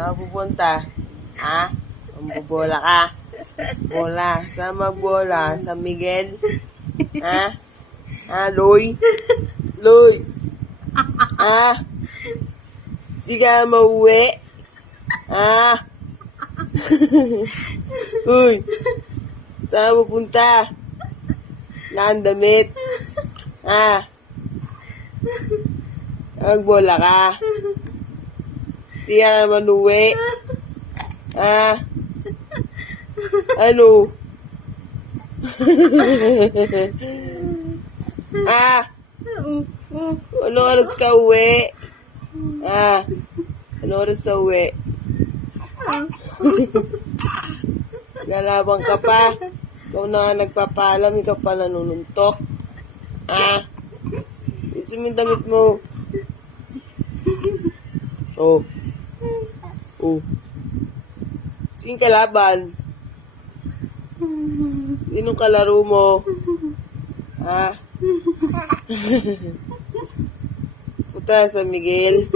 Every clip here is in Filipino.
Saan pupunta? Ha? Mambobola ka? Bola. Saan magbola? San Miguel? Ha? Ha, Loy? Loy? Ha? Di ka mauwi? Ha? Uy! Saan pupunta? Wala kang damit? Ha? Magbola ka? Di ka naman uwi? Ha? Ano? Ha? Ano oras ka uwi? Ha? Ano oras ka uwi? Lalabang ka pa? Ikaw na nga nagpapaalam, ikaw pa nanununtok. Ha? Isin mo yung damit mo. Oh. Oh. Sige kalaban. Sinong kalaro mo? Ha? Puta sa Miguel?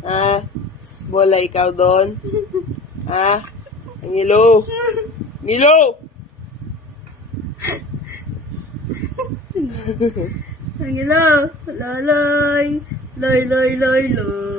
Ha? Bola ikaw doon? Ha? Angelo? Angelo! Angelo! Loy! Loy, loy, loy, loy!